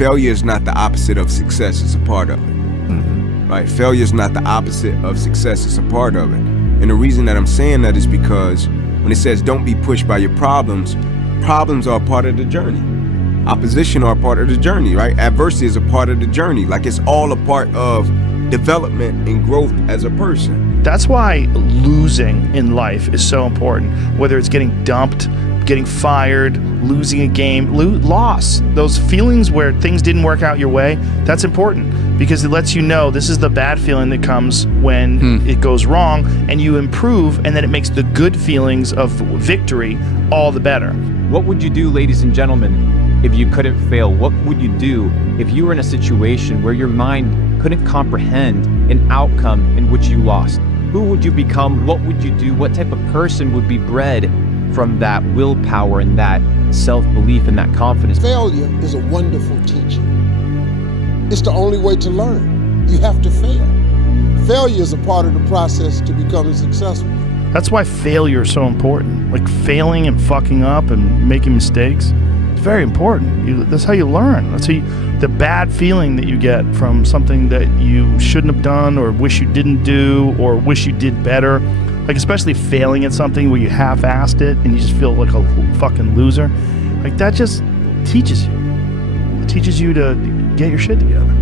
failure is not the opposite of success, it's a part of it. Right? Failure is not the opposite of success, it's a part of it. And the reason that I'm saying that is because when it says don't be pushed by your problems, problems are a part of the journey. Opposition are a part of the journey, right? Adversity is a part of the journey. Like, it's all a part of development and growth as a person. That's why losing in life is so important. Whether it's getting dumped, getting fired, losing a game, loss, those feelings where things didn't work out your way, that's important because it lets you know this is the bad feeling that comes when it goes wrong, and you improve, and then it makes the good feelings of victory all the better. What would you do, ladies and gentlemen, if you couldn't fail? What would you do if you were in a situation where your mind couldn't comprehend an outcome in which you lost? Who would you become? What would you do? What type of person would be bred from that willpower and that self-belief and that confidence? Failure is a wonderful teacher. It's the only way to learn. You have to fail. Failure is a part of the process to becoming successful. That's why failure is so important. Like, failing and fucking up and making mistakes, it's very important. That's how you learn. That's how the bad feeling that you get from something that you shouldn't have done or wish you didn't do or wish you did better. Like, especially failing at something where you half-assed it and you just feel like a fucking loser. Like, that just teaches you. It teaches you to get your shit together.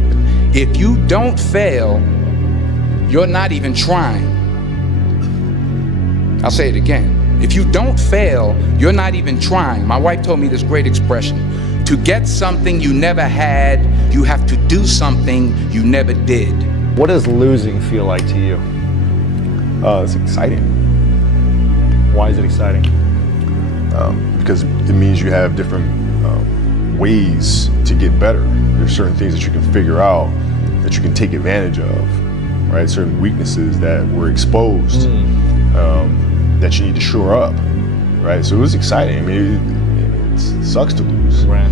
If you don't fail, you're not even trying. I'll say it again. If you don't fail, you're not even trying. My wife told me this great expression. To get something you never had, you have to do something you never did. What does losing feel like to you? It's exciting. Why is it exciting? Because it means you have different ways to get better. There's certain things that you can figure out that you can take advantage of, right? Certain weaknesses that were exposed that you need to shore up, right? So it was exciting. I mean, it sucks to lose, right?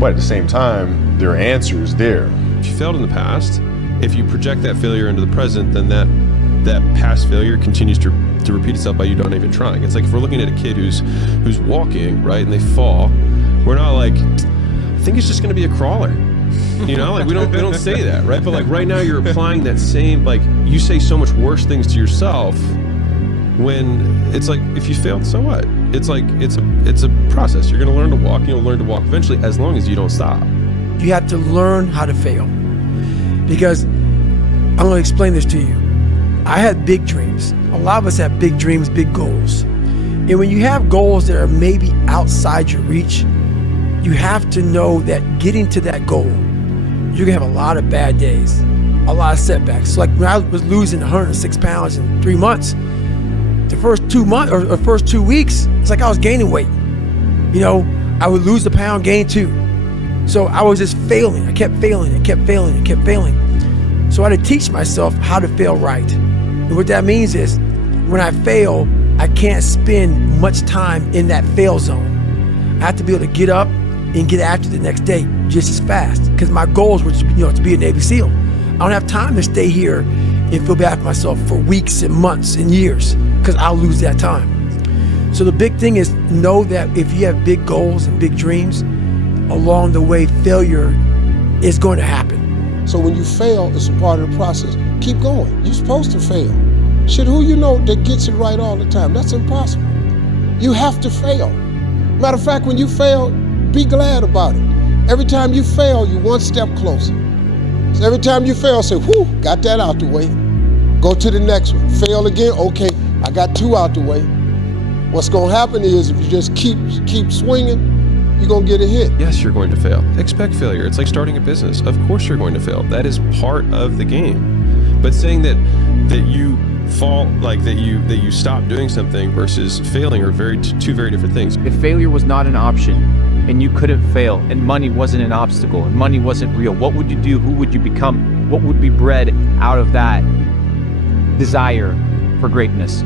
But at the same time, there are answers there. If you failed in the past, if you project that failure into the present, then that past failure continues to repeat itself by you not even trying. It's like if we're looking at a kid who's walking, right, and they fall, we're not like, I think it's just going to be a crawler. You know, like we don't say that, right? But like right now you're applying that same, like you say so much worse things to yourself when it's like, if you failed, so what? It's like, it's a process. You're going to learn to walk, you'll learn to walk eventually as long as you don't stop. You have to learn how to fail. Because I'm going to explain this to you. I had big dreams. A lot of us have big dreams, big goals. And when you have goals that are maybe outside your reach, you have to know that getting to that goal, you're gonna have a lot of bad days, a lot of setbacks. So like when I was losing 106 pounds in 3 months, the first 2 months or first 2 weeks, it's like I was gaining weight. You know, I would lose a pound, gain 2. So I was just failing. I kept failing and kept failing and kept failing. So I had to teach myself how to fail right. And what that means is when I fail, I can't spend much time in that fail zone. I have to be able to get up and get after the next day just as fast, because my goals were to be a Navy SEAL. I don't have time to stay here and feel bad for myself for weeks and months and years, because I'll lose that time. So the big thing is know that if you have big goals and big dreams, along the way failure is going to happen. So when you fail, it's a part of the process. Keep going. You're supposed to fail. Shit, who you know that gets it right all the time? That's impossible. You have to fail. Matter of fact, when you fail, be glad about it. Every time you fail, you're one step closer. So every time you fail, say, whew, got that out the way. Go to the next one. Fail again, okay, I got 2 out the way. What's gonna happen is if you just keep swinging, you're gonna get a hit. Yes, you're going to fail. Expect failure. It's like starting a business. Of course you're going to fail. That is part of the game. But saying that you fall, like that you stop doing something versus failing are two very different things. If failure was not an option and you couldn't fail and money wasn't an obstacle and money wasn't real, what would you do? Who would you become? What would be bred out of that desire for greatness?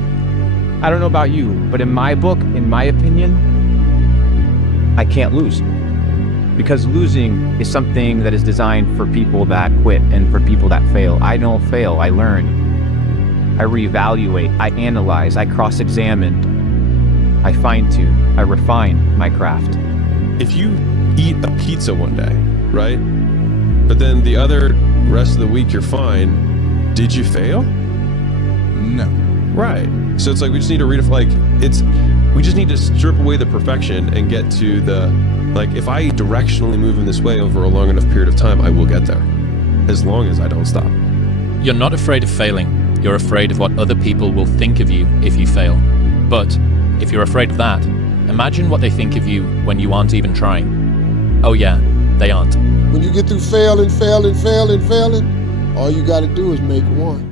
I don't know about you, but in my book, in my opinion, I can't lose. Because losing is something that is designed for people that quit and for people that fail. I don't fail, I learn. I reevaluate, I analyze, I cross-examine, I fine-tune, I refine my craft. If you eat a pizza one day, right? But then the other rest of the week you're fine. Did you fail? No. Right. So it's like we just need to we just need to strip away the perfection and get to the, like, if I directionally move in this way over a long enough period of time, I will get there, as long as I don't stop. You're not afraid of failing. You're afraid of what other people will think of you if you fail. But if you're afraid of that, imagine what they think of you when you aren't even trying. Oh yeah, they aren't. When you get through failing, all you got to do is make one.